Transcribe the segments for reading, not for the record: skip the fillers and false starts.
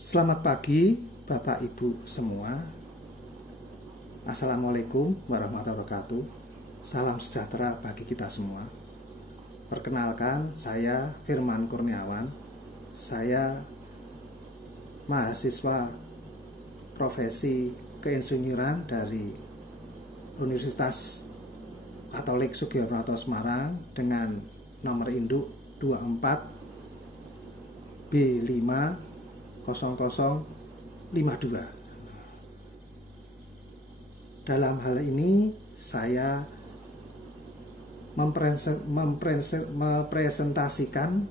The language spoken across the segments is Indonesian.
Selamat pagi Bapak Ibu semua. Assalamualaikum warahmatullahi wabarakatuh. Salam sejahtera bagi kita semua. Perkenalkan, saya Firman Kurniawan. Saya mahasiswa profesi keinsinyuran dari Universitas Katolik Sugiharto Semarang dengan nomor induk 24 B5 0052. Dalam hal ini saya mempresentasikan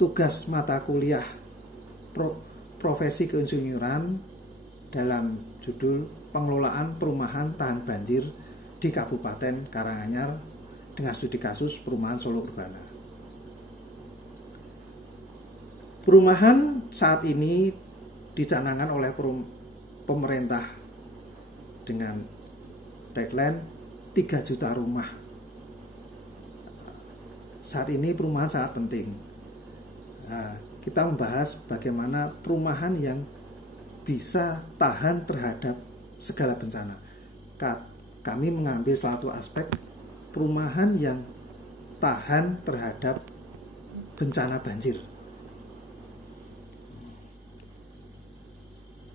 tugas mata kuliah profesi keinsinyuran dalam judul pengelolaan perumahan tahan banjir di Kabupaten Karanganyar dengan studi kasus perumahan Solo Urbana. Perumahan saat ini dicanangkan oleh pemerintah dengan tagline 3 juta rumah. Saat ini perumahan sangat penting. Kita membahas bagaimana perumahan yang bisa tahan terhadap segala bencana. Kami mengambil suatu aspek perumahan yang tahan terhadap bencana banjir.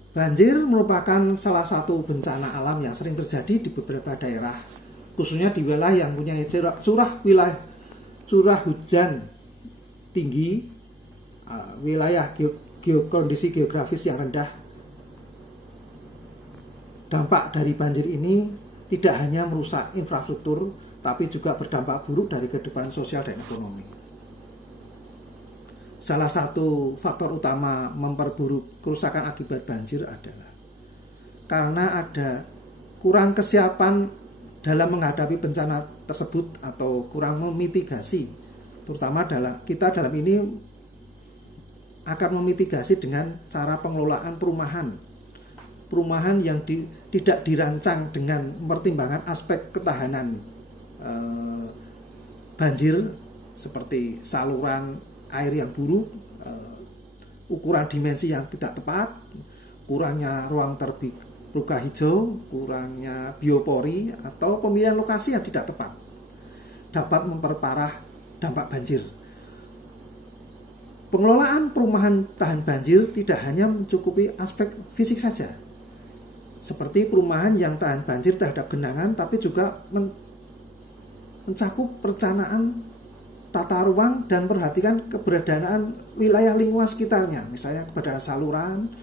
Banjir merupakan salah satu bencana alam yang sering terjadi di beberapa daerah, khususnya di wilayah yang punya curah hujan tinggi, wilayah kondisi geografis yang rendah. Dampak dari banjir ini tidak hanya merusak infrastruktur, tapi juga berdampak buruk dari kehidupan sosial dan ekonomi. Salah satu faktor utama memperburuk kerusakan akibat banjir adalah karena ada kurang kesiapan dalam menghadapi bencana tersebut atau kurang memitigasi. Terutama kita dalam ini akan memitigasi dengan cara pengelolaan perumahan yang tidak dirancang dengan mempertimbangkan aspek ketahanan banjir seperti saluran air yang buruk, ukuran dimensi yang tidak tepat, kurangnya ruang terbuka hijau, kurangnya biopori, atau pemilihan lokasi yang tidak tepat dapat memperparah dampak banjir. Pengelolaan perumahan tahan banjir tidak hanya mencukupi aspek fisik saja, seperti perumahan yang tahan banjir terhadap genangan, tapi juga mencakup perencanaan tata ruang dan perhatikan keberadaan wilayah lingkungan sekitarnya, misalnya keberadaan saluran,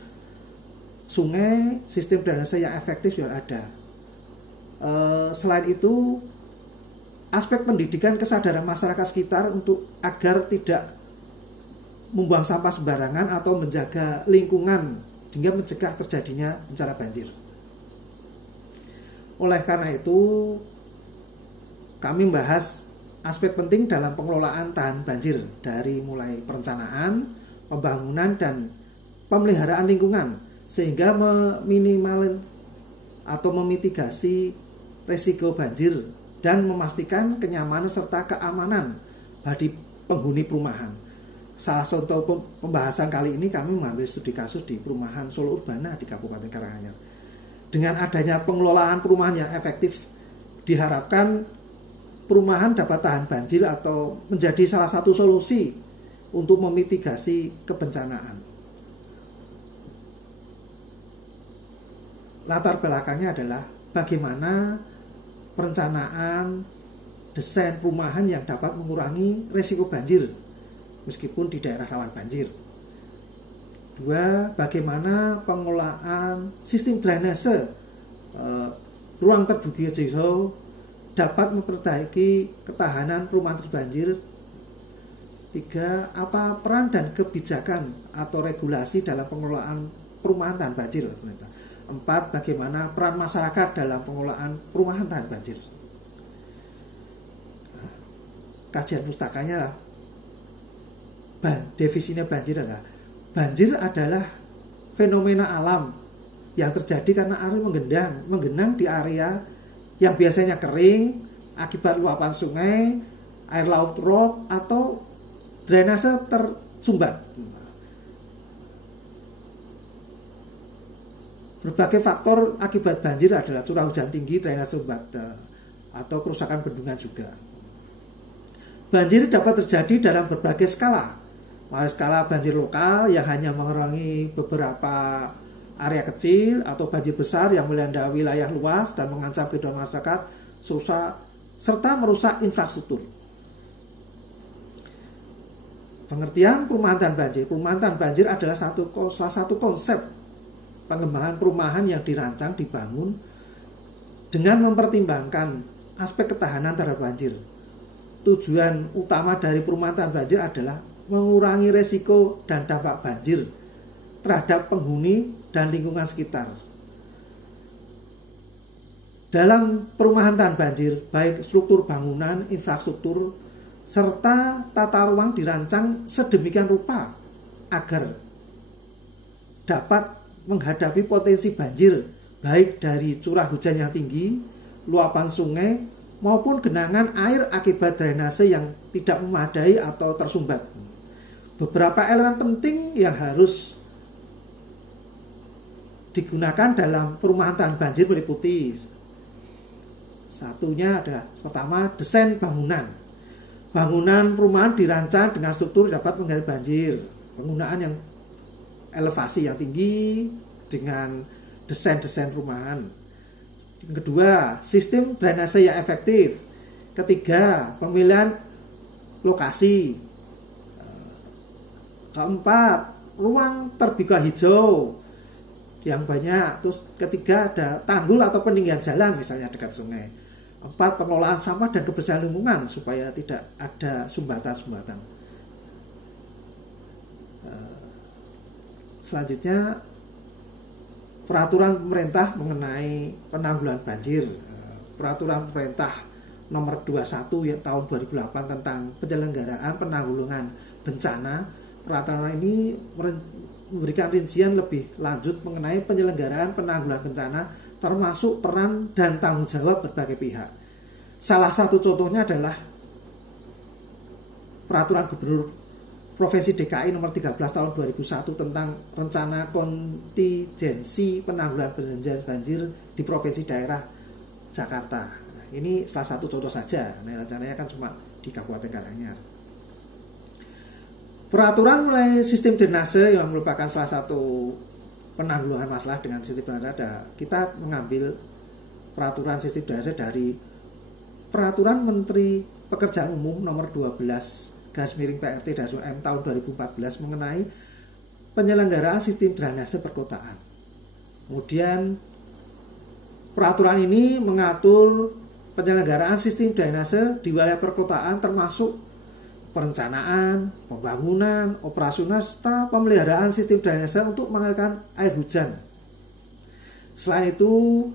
sungai, sistem drainase yang efektif juga ada. Selain itu, aspek pendidikan kesadaran masyarakat sekitar agar tidak membuang sampah sembarangan atau menjaga lingkungan hingga mencegah terjadinya bencana banjir. Oleh karena itu, kami membahas aspek penting dalam pengelolaan tahan banjir dari mulai perencanaan, pembangunan, dan pemeliharaan lingkungan sehingga meminimalkan atau memitigasi risiko banjir dan memastikan kenyamanan serta keamanan bagi penghuni perumahan. Salah satu pembahasan kali ini kami mengambil studi kasus di perumahan Solo Urbana di Kabupaten Karanganyar. Dengan adanya pengelolaan perumahan yang efektif, diharapkan perumahan dapat tahan banjir atau menjadi salah satu solusi untuk memitigasi kebencanaan. Latar belakangnya adalah bagaimana perencanaan desain perumahan yang dapat mengurangi risiko banjir meskipun di daerah rawan banjir. 2. Bagaimana pengelolaan sistem drainase ruang terbuka hijau dapat memperbaiki ketahanan perumahan terbanjir. 3. Apa peran dan kebijakan atau regulasi dalam pengelolaan perumahan tahan banjir? 4. Bagaimana peran masyarakat dalam pengelolaan perumahan tahan banjir? Kajian pustakanya lah. Definisinya banjir adalah fenomena alam yang terjadi karena air menggenang di area yang biasanya kering akibat luapan sungai, air laut rob, atau drainase tersumbat. Berbagai faktor akibat banjir adalah curah hujan tinggi, drainase sumbat, atau kerusakan bendungan juga. Banjir dapat terjadi dalam berbagai skala. Mulai skala banjir lokal yang hanya mengurangi beberapa area kecil, atau banjir besar yang melanda wilayah luas dan mengancam kehidupan masyarakat, serta merusak infrastruktur. Pengertian perumahan tahan banjir. Perumahan tahan banjir adalah salah satu konsep pengembangan perumahan yang dirancang dibangun dengan mempertimbangkan aspek ketahanan terhadap banjir. Tujuan utama dari perumahan tahan banjir adalah mengurangi resiko dan dampak banjir terhadap penghuni dan lingkungan sekitar. Dalam perumahan tahan banjir, baik struktur bangunan, infrastruktur, serta tata ruang dirancang sedemikian rupa agar dapat menghadapi potensi banjir, baik dari curah hujan yang tinggi, luapan sungai, maupun genangan air akibat drainase yang tidak memadai atau tersumbat. Beberapa elemen penting yang harus digunakan dalam perumahan tahan banjir meliputi: satunya adalah pertama, desain bangunan. Bangunan perumahan dirancang dengan struktur dapat menghindari banjir. Penggunaan yang elevasi yang tinggi dengan desain-desain perumahan. Yang kedua, sistem drainase yang efektif. Ketiga, pemilihan lokasi. Keempat, ruang terbuka hijau yang banyak. Terus ketiga, ada tanggul atau peninggian jalan misalnya dekat sungai. Empat, pengelolaan sampah dan kebersihan lingkungan supaya tidak ada sumbatan-sumbatan. Selanjutnya, peraturan pemerintah mengenai penanggulangan banjir. Peraturan pemerintah nomor 21 tahun 2008 tentang penyelenggaraan penanggulangan bencana. Peraturan ini memberikan rincian lebih lanjut mengenai penyelenggaraan penanggulangan bencana, termasuk peran dan tanggung jawab berbagai pihak. Salah satu contohnya adalah Peraturan Gubernur Provinsi DKI nomor 13 tahun 2001 tentang rencana kontingensi penanggulangan banjir di provinsi daerah Jakarta. Nah, ini salah satu contoh saja. Nah, rencananya kan cuma di Kabupaten Karanganyar. Peraturan mulai sistem drainase yang merupakan salah satu penanggulangan masalah dengan sistem drainase. Kita mengambil peraturan sistem drainase dari Peraturan Menteri Pekerjaan Umum nomor 12/PRT-M tahun 2014 mengenai penyelenggaraan sistem drainase perkotaan. Kemudian peraturan ini mengatur penyelenggaraan sistem drainase di wilayah perkotaan termasuk perencanaan, pembangunan, operasional, serta pemeliharaan sistem drainase untuk mengalirkan air hujan. Selain itu,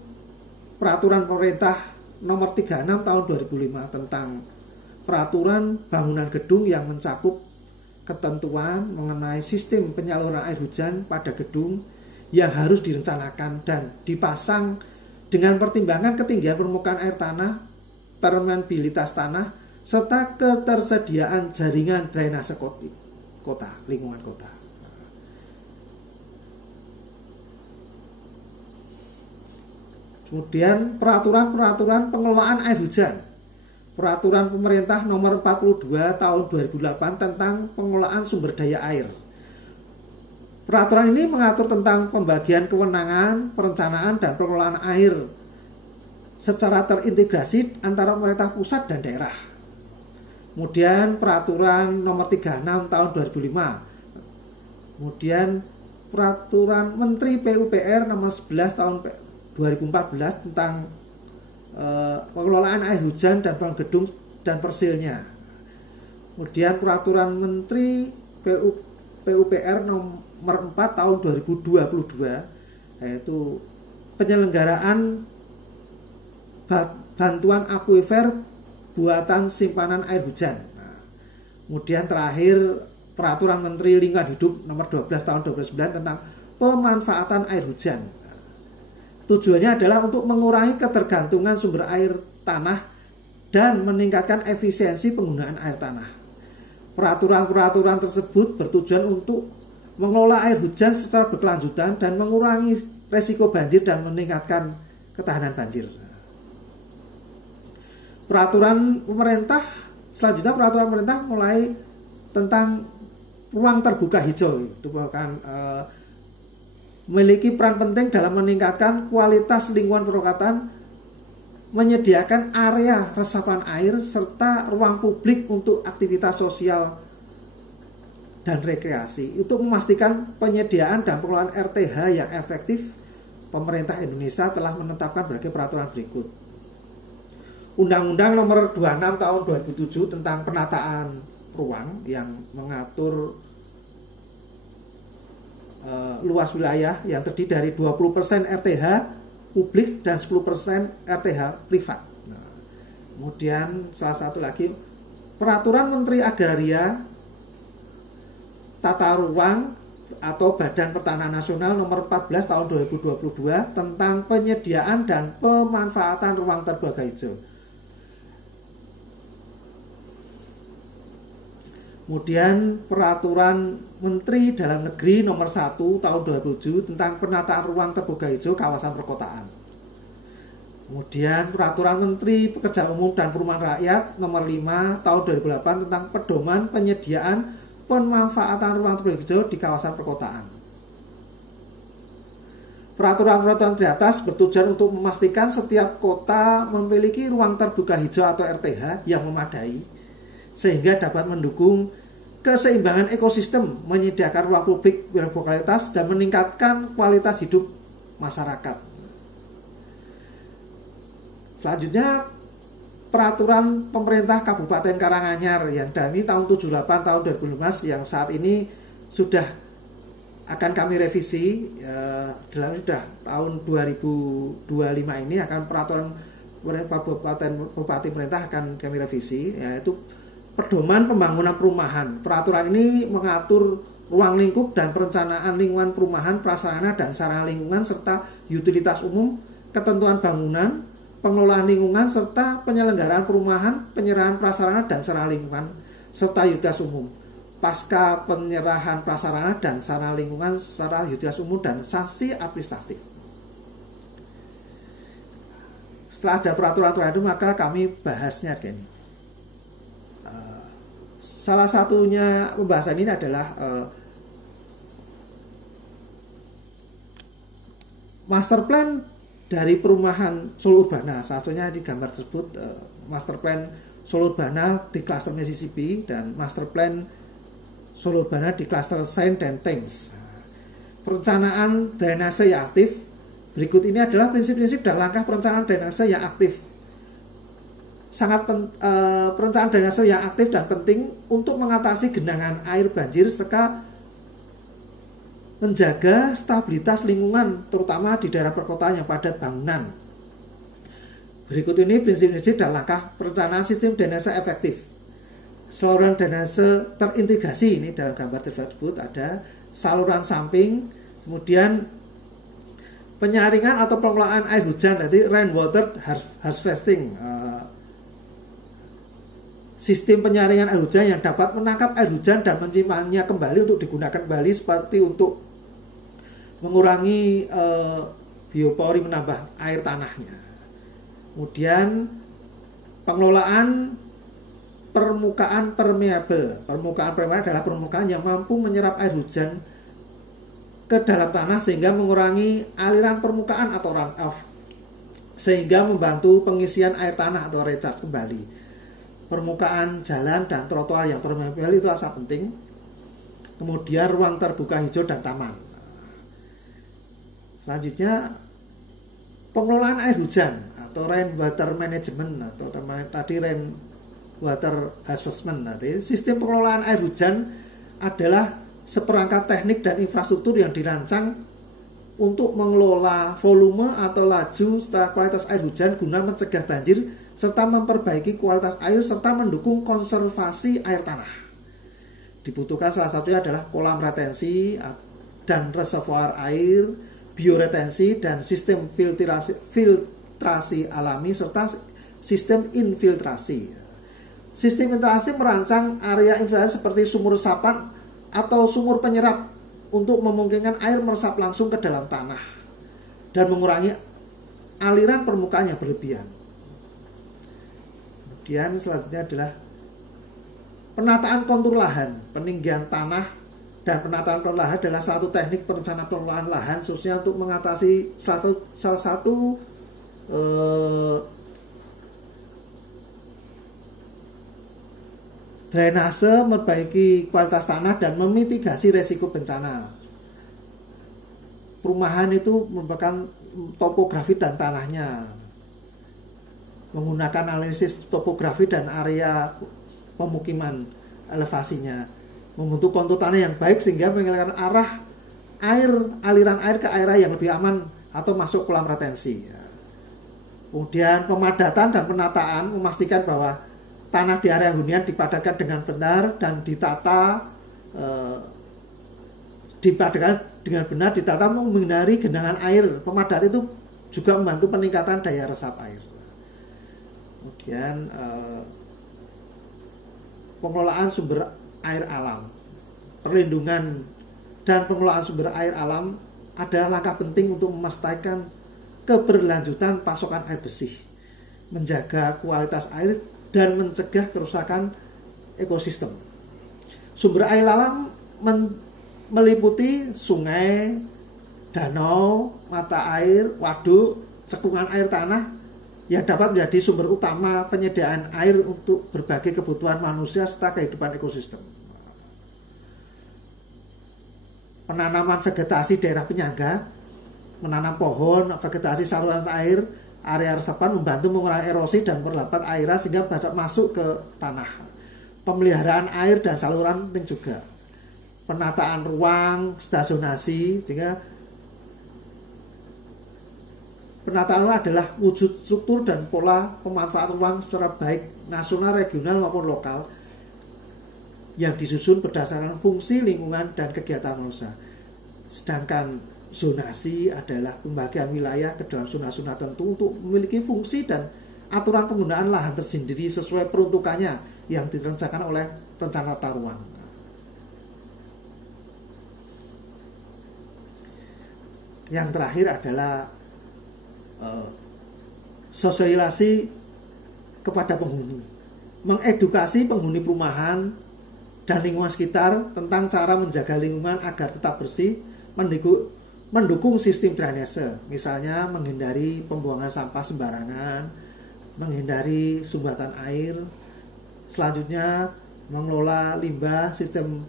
Peraturan Pemerintah nomor 36 tahun 2005 tentang peraturan bangunan gedung yang mencakup ketentuan mengenai sistem penyaluran air hujan pada gedung yang harus direncanakan dan dipasang dengan pertimbangan ketinggian permukaan air tanah, permeabilitas tanah, serta ketersediaan jaringan drainase kota, lingkungan kota. Kemudian peraturan pengelolaan air hujan. Peraturan Pemerintah nomor 42 tahun 2008 tentang pengelolaan sumber daya air. Peraturan ini mengatur tentang pembagian kewenangan, perencanaan, dan pengelolaan air secara terintegrasi antara pemerintah pusat dan daerah. Kemudian Peraturan nomor 36 tahun 2005. Kemudian Peraturan Menteri PUPR nomor 11 tahun 2014 tentang pengelolaan air hujan dan bangunan gedung dan persilnya. Kemudian Peraturan Menteri PUPR nomor 4 tahun 2022 yaitu penyelenggaraan bantuan akuifer buatan simpanan air hujan. Nah, kemudian terakhir Peraturan Menteri Lingkungan Hidup nomor 12 tahun 2009 tentang pemanfaatan air hujan. Nah, tujuannya adalah untuk mengurangi ketergantungan sumber air tanah dan meningkatkan efisiensi penggunaan air tanah. Peraturan-peraturan tersebut bertujuan untuk mengelola air hujan secara berkelanjutan dan mengurangi resiko banjir dan meningkatkan ketahanan banjir. Peraturan pemerintah selanjutnya, peraturan pemerintah mulai tentang ruang terbuka hijau. Itu akan memiliki peran penting dalam meningkatkan kualitas lingkungan perkotaan, menyediakan area resapan air serta ruang publik untuk aktivitas sosial dan rekreasi. Untuk memastikan penyediaan dan pengelolaan RTH yang efektif, pemerintah Indonesia telah menetapkan berbagai peraturan berikut. Undang-Undang Nomor 26 Tahun 2007 tentang penataan ruang yang mengatur luas wilayah yang terdiri dari 20% RTH publik dan 10% RTH privat. Nah, kemudian salah satu lagi Peraturan Menteri Agraria Tata Ruang atau Badan Pertanahan Nasional Nomor 14 Tahun 2022 tentang penyediaan dan pemanfaatan ruang terbuka hijau. Kemudian Peraturan Menteri Dalam Negeri Nomor 1 Tahun 2007 tentang penataan ruang terbuka hijau kawasan perkotaan. Kemudian Peraturan Menteri Pekerjaan Umum dan Perumahan Rakyat Nomor 5 Tahun 2008 tentang pedoman penyediaan pemanfaatan ruang terbuka hijau di kawasan perkotaan. Peraturan-peraturan di atas bertujuan untuk memastikan setiap kota memiliki ruang terbuka hijau atau RTH yang memadai, sehingga dapat mendukung keseimbangan ekosistem, menyediakan ruang publik yang berkualitas dan meningkatkan kualitas hidup masyarakat. Selanjutnya Peraturan Pemerintah Kabupaten Karanganyar yang dari tahun 78 tahun 2015 yang saat ini sudah akan kami revisi dalam sudah tahun 2025 ini akan peraturan Bupati Pemerintah akan kami revisi, yaitu Pedoman Pembangunan Perumahan. Peraturan ini mengatur ruang lingkup dan perencanaan lingkungan perumahan, prasarana dan sarana lingkungan serta utilitas umum, ketentuan bangunan, pengelolaan lingkungan serta penyelenggaraan perumahan, penyerahan prasarana dan sarana lingkungan serta utilitas umum. Pasca penyerahan prasarana dan sarana lingkungan secara utilitas umum dan sanksi administratif. Setelah ada peraturan-peraturan itu, maka kami bahasnya gini. Salah satunya pembahasan ini adalah master plan dari perumahan Solo Urbana. Salah satunya di gambar tersebut master plan Solo Urbana di klaster Mississippi dan master plan Solo Urbana di klaster Saint dan Thames. Perencanaan drainase yang aktif. Berikut ini adalah prinsip-prinsip dan langkah perencanaan drainase yang aktif. Perencanaan drainase yang aktif dan penting untuk mengatasi genangan air banjir serta menjaga stabilitas lingkungan terutama di daerah perkotaan yang padat bangunan. Berikut ini prinsip-prinsip dan langkah perencanaan sistem drainase efektif. Saluran drainase terintegrasi, ini dalam gambar tersebut ada saluran samping, kemudian penyaringan atau pengelolaan air hujan, jadi rainwater harvesting. Sistem penyaringan air hujan yang dapat menangkap air hujan dan menyimpannya kembali untuk digunakan kembali seperti untuk mengurangi biopori, menambah air tanahnya. Kemudian pengelolaan permukaan permeable. Permukaan permeable adalah permukaan yang mampu menyerap air hujan ke dalam tanah sehingga mengurangi aliran permukaan atau runoff, sehingga membantu pengisian air tanah atau recharge kembali. Permukaan jalan dan trotoar yang permeable itu sangat penting. Kemudian ruang terbuka hijau dan taman. Selanjutnya pengelolaan air hujan atau rainwater management atau tadi rainwater harvestment. Nanti sistem pengelolaan air hujan adalah seperangkat teknik dan infrastruktur yang dirancang untuk mengelola volume atau laju serta kualitas air hujan guna mencegah banjir serta memperbaiki kualitas air serta mendukung konservasi air tanah. Dibutuhkan salah satunya adalah kolam retensi dan reservoir air, bioretensi dan sistem filtrasi alami serta sistem infiltrasi. Sistem interaksi merancang area infiltrasi seperti sumur resapan atau sumur penyerap untuk memungkinkan air meresap langsung ke dalam tanah dan mengurangi aliran permukaan yang berlebihan. Kemudian selanjutnya adalah penataan kontur lahan. Peninggian tanah dan penataan kontur lahan adalah satu teknik perencanaan pengelolaan lahan khususnya untuk mengatasi salah satu drainase, memperbaiki kualitas tanah dan memitigasi resiko bencana. Perumahan itu merupakan topografi dan tanahnya, menggunakan analisis topografi dan area pemukiman, elevasinya, membentuk kontur tanah yang baik sehingga mengalirkan arah aliran air ke area yang lebih aman atau masuk kolam retensi. Kemudian pemadatan dan penataan memastikan bahwa tanah di area hunian dipadatkan dengan benar dan ditata menghindari genangan air. Pemadat itu juga membantu peningkatan daya resap air. Kemudian pengelolaan sumber air alam, perlindungan dan pengelolaan sumber air alam adalah langkah penting untuk memastikan keberlanjutan pasokan air bersih, menjaga kualitas air dan mencegah kerusakan ekosistem. Sumber air alam meliputi sungai, danau, mata air, waduk, cekungan air tanah yang dapat menjadi sumber utama penyediaan air untuk berbagai kebutuhan manusia serta kehidupan ekosistem. Penanaman vegetasi daerah penyangga, menanam pohon, vegetasi saluran air, area resapan membantu mengurangi erosi dan memperlambat airan sehingga dapat masuk ke tanah. Pemeliharaan air dan saluran penting juga. Penataan ruang, stasionasi, sehingga penataan ruang adalah wujud struktur dan pola pemanfaatan ruang secara baik nasional, regional maupun lokal yang disusun berdasarkan fungsi lingkungan dan kegiatan manusia. Sedangkan zonasi adalah pembagian wilayah ke dalam zona-zona tentu untuk memiliki fungsi dan aturan penggunaan lahan tersendiri sesuai peruntukannya yang direncanakan oleh rencana tata ruang. Yang terakhir adalah sosialisasi kepada penghuni, mengedukasi penghuni perumahan dan lingkungan sekitar tentang cara menjaga lingkungan agar tetap bersih, mendukung sistem drainase, misalnya menghindari pembuangan sampah sembarangan, menghindari sumbatan air. Selanjutnya mengelola limbah, sistem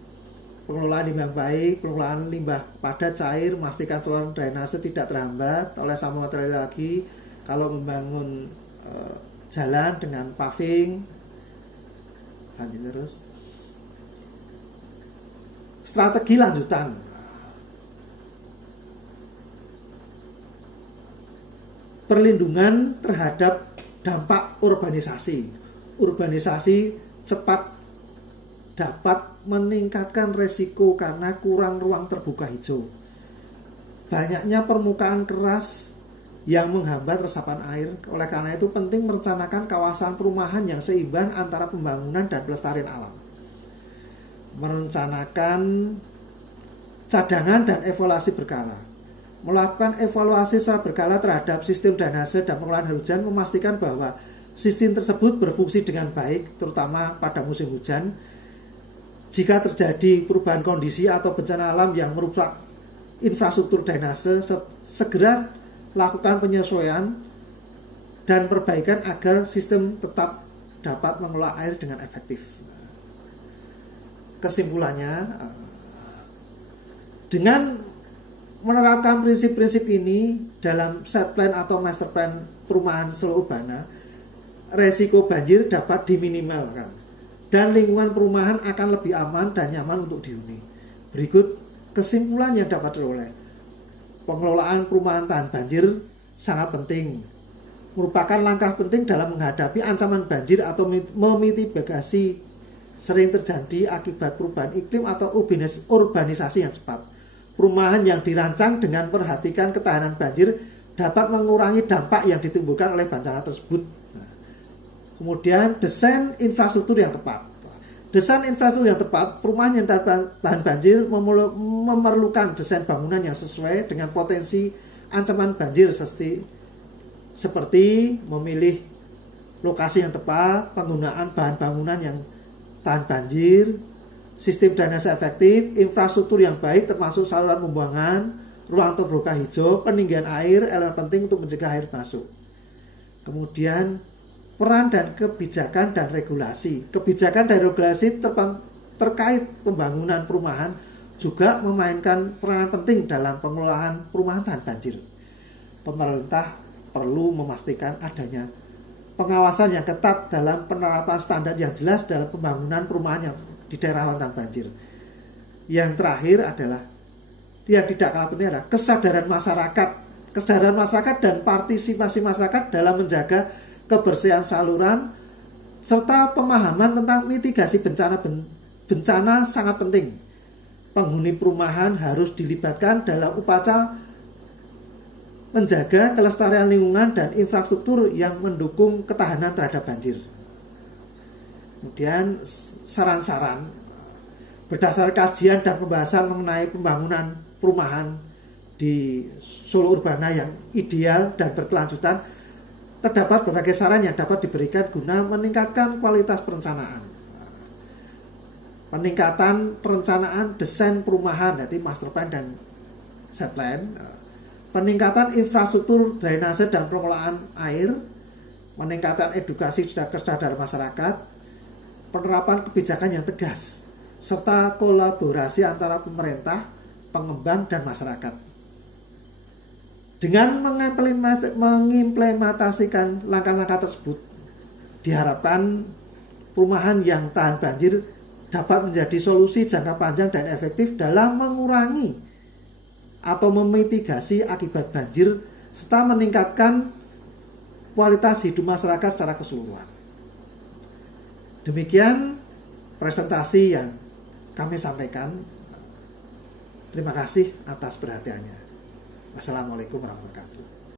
pengelolaan limbah yang baik, pengelolaan limbah padat cair, memastikan saluran drainase tidak terhambat oleh sampah material lagi. Kalau membangun jalan dengan paving, lanjut terus. Strategi lanjutan. Perlindungan terhadap dampak urbanisasi. Urbanisasi cepat dapat meningkatkan resiko karena kurang ruang terbuka hijau. Banyaknya permukaan keras yang menghambat resapan air. Oleh karena itu penting merencanakan kawasan perumahan yang seimbang antara pembangunan dan pelestarian alam. Merencanakan cadangan dan evaluasi berkala. Melakukan evaluasi secara berkala terhadap sistem drainase dan pengelolaan air hujan, memastikan bahwa sistem tersebut berfungsi dengan baik, terutama pada musim hujan. Jika terjadi perubahan kondisi atau bencana alam yang merusak infrastruktur drainase, segera lakukan penyesuaian dan perbaikan agar sistem tetap dapat mengelola air dengan efektif. Kesimpulannya, dengan menerapkan prinsip-prinsip ini dalam set plan atau master plan perumahan Solo Urbana, resiko banjir dapat diminimalkan dan lingkungan perumahan akan lebih aman dan nyaman untuk dihuni. Berikut kesimpulan yang dapat diperoleh. Pengelolaan perumahan tahan banjir sangat penting, merupakan langkah penting dalam menghadapi ancaman banjir atau memitigasi sering terjadi akibat perubahan iklim atau urbanisasi yang cepat. Perumahan yang dirancang dengan perhatikan ketahanan banjir dapat mengurangi dampak yang ditimbulkan oleh bencana tersebut. Kemudian desain infrastruktur yang tepat. Desain infrastruktur yang tepat, perumahan yang tahan banjir memerlukan desain bangunan yang sesuai dengan potensi ancaman banjir seperti memilih lokasi yang tepat, penggunaan bahan bangunan yang tahan banjir, sistem drainase efektif, infrastruktur yang baik termasuk saluran pembuangan, ruang terbuka hijau, peninggian air, elemen penting untuk mencegah air masuk. Kemudian peran dan kebijakan dan regulasi. Kebijakan dan regulasi terkait pembangunan perumahan juga memainkan peranan penting dalam pengelolaan perumahan tahan banjir. Pemerintah perlu memastikan adanya pengawasan yang ketat dalam penerapan standar yang jelas dalam pembangunan perumahan yang di daerah rawan tahan banjir. Yang terakhir adalah yang tidak kalah penting adalah kesadaran masyarakat dan partisipasi masyarakat dalam menjaga kebersihan saluran serta pemahaman tentang mitigasi bencana sangat penting. Penghuni perumahan harus dilibatkan dalam upacara menjaga kelestarian lingkungan dan infrastruktur yang mendukung ketahanan terhadap banjir. Kemudian saran-saran berdasar kajian dan pembahasan mengenai pembangunan perumahan di Solo Urbana yang ideal dan berkelanjutan, terdapat berbagai saran yang dapat diberikan guna meningkatkan kualitas perencanaan. Peningkatan perencanaan desain perumahan, yaitu master plan dan set plan. Peningkatan infrastruktur drainase dan pengelolaan air, meningkatkan edukasi dan kesadaran masyarakat, penerapan kebijakan yang tegas, serta kolaborasi antara pemerintah, pengembang, dan masyarakat. Dengan mengimplementasikan langkah-langkah tersebut, diharapkan perumahan yang tahan banjir dapat menjadi solusi jangka panjang dan efektif dalam mengurangi atau memitigasi akibat banjir serta meningkatkan kualitas hidup masyarakat secara keseluruhan. Demikian presentasi yang kami sampaikan. Terima kasih atas perhatiannya. Wassalamualaikum warahmatullahi wabarakatuh.